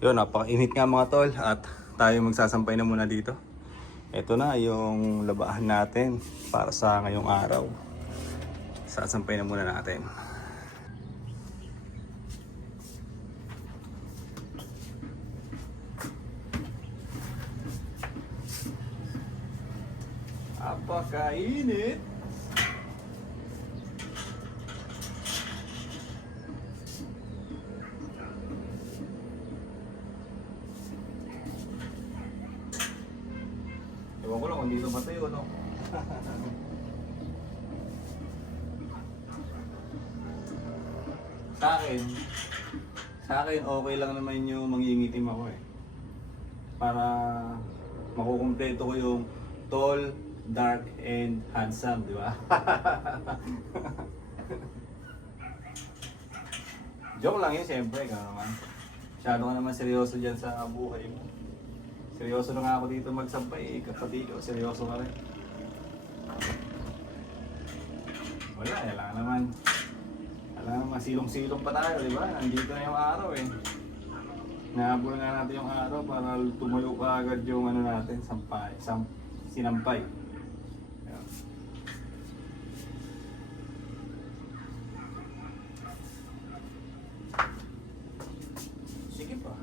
Yun, napakainit nga mga tol at tayo magsasampay na muna dito. Ito na yung labahan natin para sa ngayong araw. Sasampay na muna natin. Apakainit! Ewan ko lang kung dito ba tayo, no? Sa akin okay lang naman yung mangingitim ako eh. Para makukumpleto ko yung tall, dark, and handsome, di ba? Joke lang yun, siyempre, ka naman. Masyado ka naman seryoso dyan sa buhay mo. Seryoso na nga ako dito magsampay, kapatid ko, seryoso ka rin. Wala, kailangan naman. Kailangan masilong-silong pa tayo, di ba? Nandito na yung araw eh. Nahabol nga natin yung araw para tumayo ka agad yung ano natin, sinampay. Ayan. Sige pa.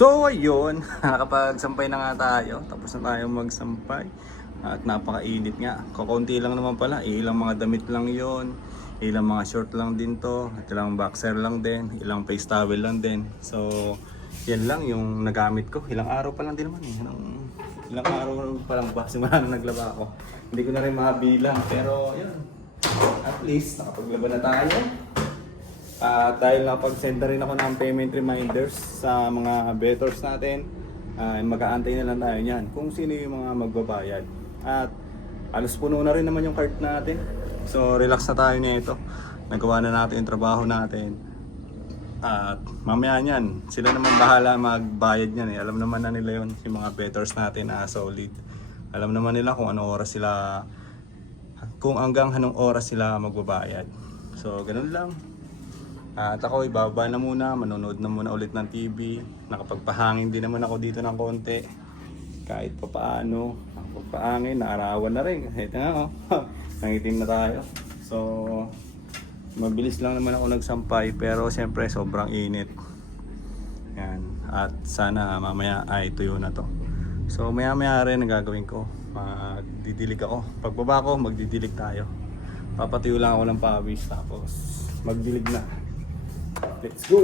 So ayun, nakapagsampay na nga tayo. Tapos na tayo magsampay. At napakainit nga. Kakunti lang naman pala. Ilang mga damit lang yon, ilang mga short lang din to, at ilang boxer lang din, ilang face towel lang din. So yan lang yung nagamit ko. Ilang araw pa lang din naman eh. Ilang araw pa lang ba simula na naglaba ako. Hindi ko na rin mabilang. Pero yun, at least nakapaglaba na tayo. Dahil nakapag-send na rin ako ng payment reminders sa mga bettors natin, mag-aantay na lang tayo niyan kung sino yung mga magbabayad. At alos puno na rin naman yung card natin. So relax na tayo nito. Nagawa na natin yung trabaho natin. At mamaya niyan, sila naman bahala magbayad niyan eh. Alam naman na nila yun, yung mga bettors natin na solid. Alam naman nila kung anong oras sila, kung hanggang anong oras sila magbabayad. So ganun lang. At ako ibaba na muna, manonood na muna ulit ng TV. Nakapagpahangin din naman ako dito ng konti. Kahit pa paano, nakapagpahangin, naarawan na rin. Ito nga oh, nangitim na tayo. So, mabilis lang naman ako nagsampay pero siyempre sobrang init. Yan. At sana mamaya ay tuyo na to. So maya maya rin ang gagawin ko. Magdidilig ako. Pagbaba ko, magdidilig tayo. Papatuyo lang ako ng pawis tapos magdilig na. Let's go!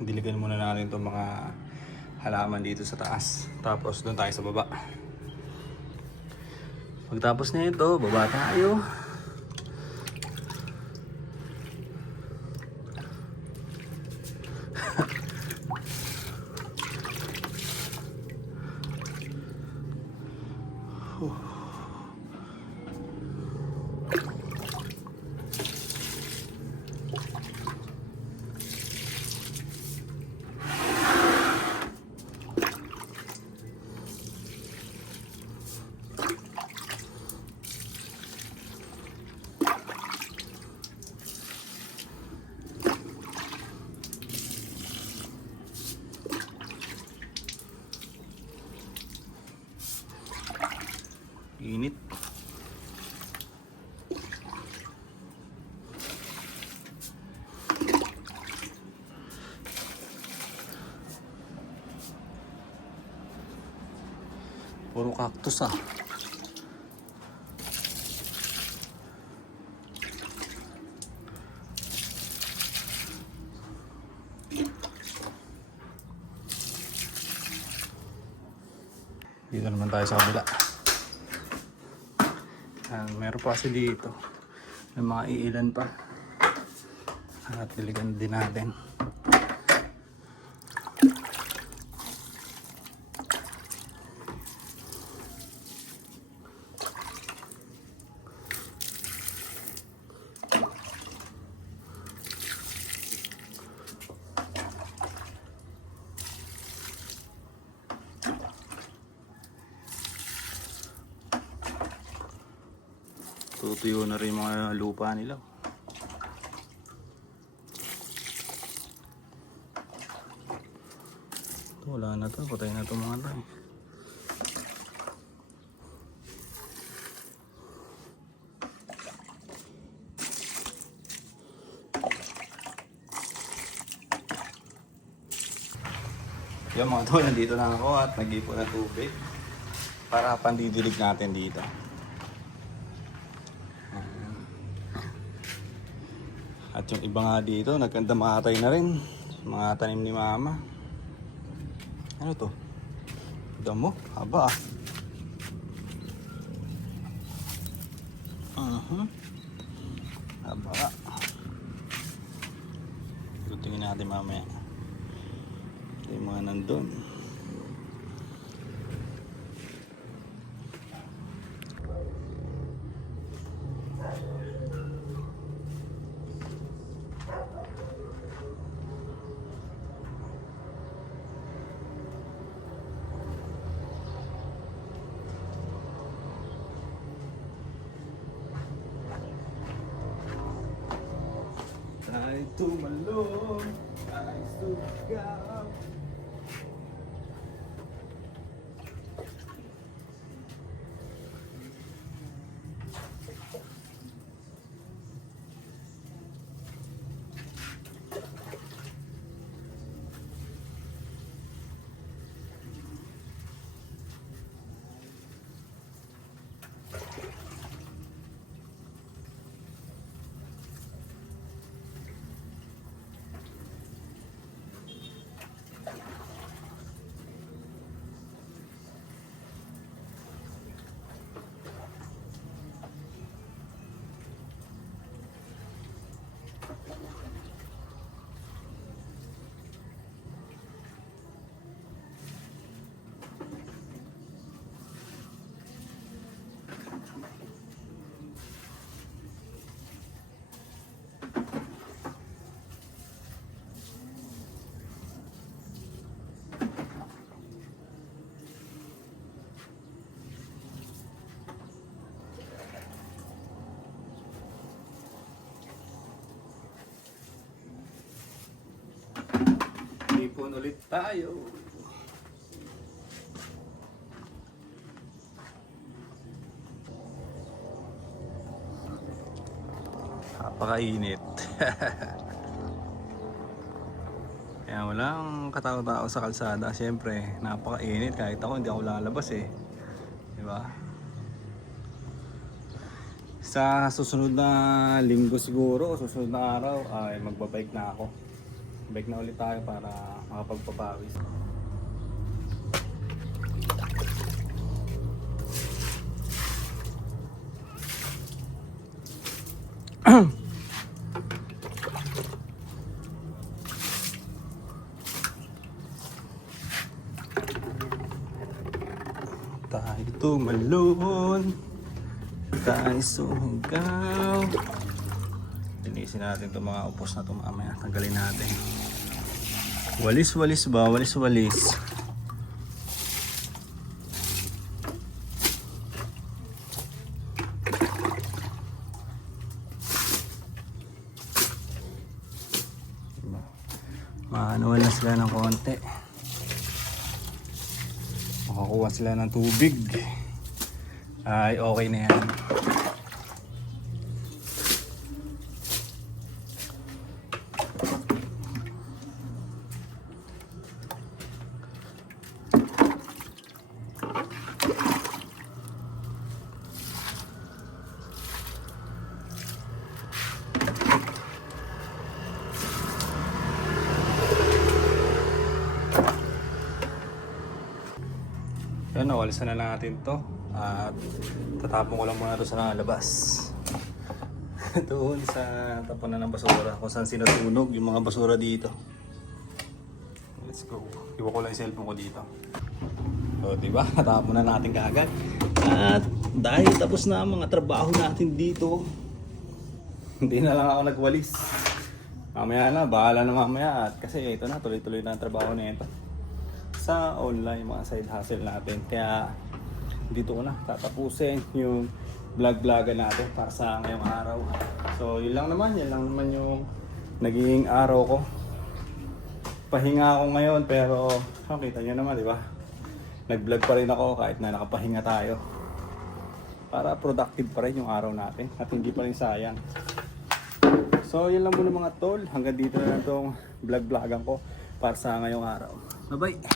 Diligan muna natin itong mga halaman dito sa taas. Tapos doon tayo sa baba. Pagtapos na ito, baba tayo. Init. Puro cactus ah. Dito naman tayo sa kabila. Meron pa kasi dito. May mga iilan pa. At diligan din natin. Tutuyo na rin mga lupa nila. Ito, wala na to. Patay na ito mga tayo. Yan mga to, nandito na ako at nag-ipon na tubig para pandidilig natin dito. At yung iba nga dito, nagkandamatay na rin. Mga tanim ni mama. Ano to? Damo? Haba ah. Haba. Tingin natin mamaya. Ito yung mga nandun. Ay tumalon, ay sugaw. Ipon ulit tayo. Napakainit. Kaya walang katao-tao sa kalsada. Siyempre, napakainit. Kahit ako, hindi ako lalabas eh. Diba? Sa susunod na linggo siguro, susunod na araw, ay magbabike na ako. Bike na ulit tayo para makapagpapawis. Tayo tumalon, tayo sumigaw. Linisin natin itong mga upos na ito mamaya. Tanggalin natin. Walis-walis ba? Walis-walis. Maanual na sila ng konti. Makakuha sila ng tubig. ay okay na yan. Yan, nawalisan na lang natin to at tatapon ko lang muna to sa labas. Doon sa tapunan ng basura kung saan sinasunog yung mga basura dito. Let's go. Iwan ko lang yung cellphone ko dito. So, diba? Natapon na natin kaagad. At dahil tapos na ang mga trabaho natin dito, hindi na lang ako nagwalis. Mamaya na, bahala na mamaya. At kasi ito na, tuloy-tuloy na ang trabaho na ito sa online, mga side hustle natin. Kaya dito ko na tatapusin yung vlog-vlogan natin para sa ngayong araw. So yun lang naman yung naging araw ko. Pahinga ako ngayon pero kita nyo naman, di ba? Nag-vlog pa rin ako kahit na nakapahinga tayo. Para productive pa rin yung araw natin at hindi pa rin sayang. So yun lang muna mga tol. Hanggang dito na lang itong vlog-vlogan ko para sa ngayong araw. Bye-bye!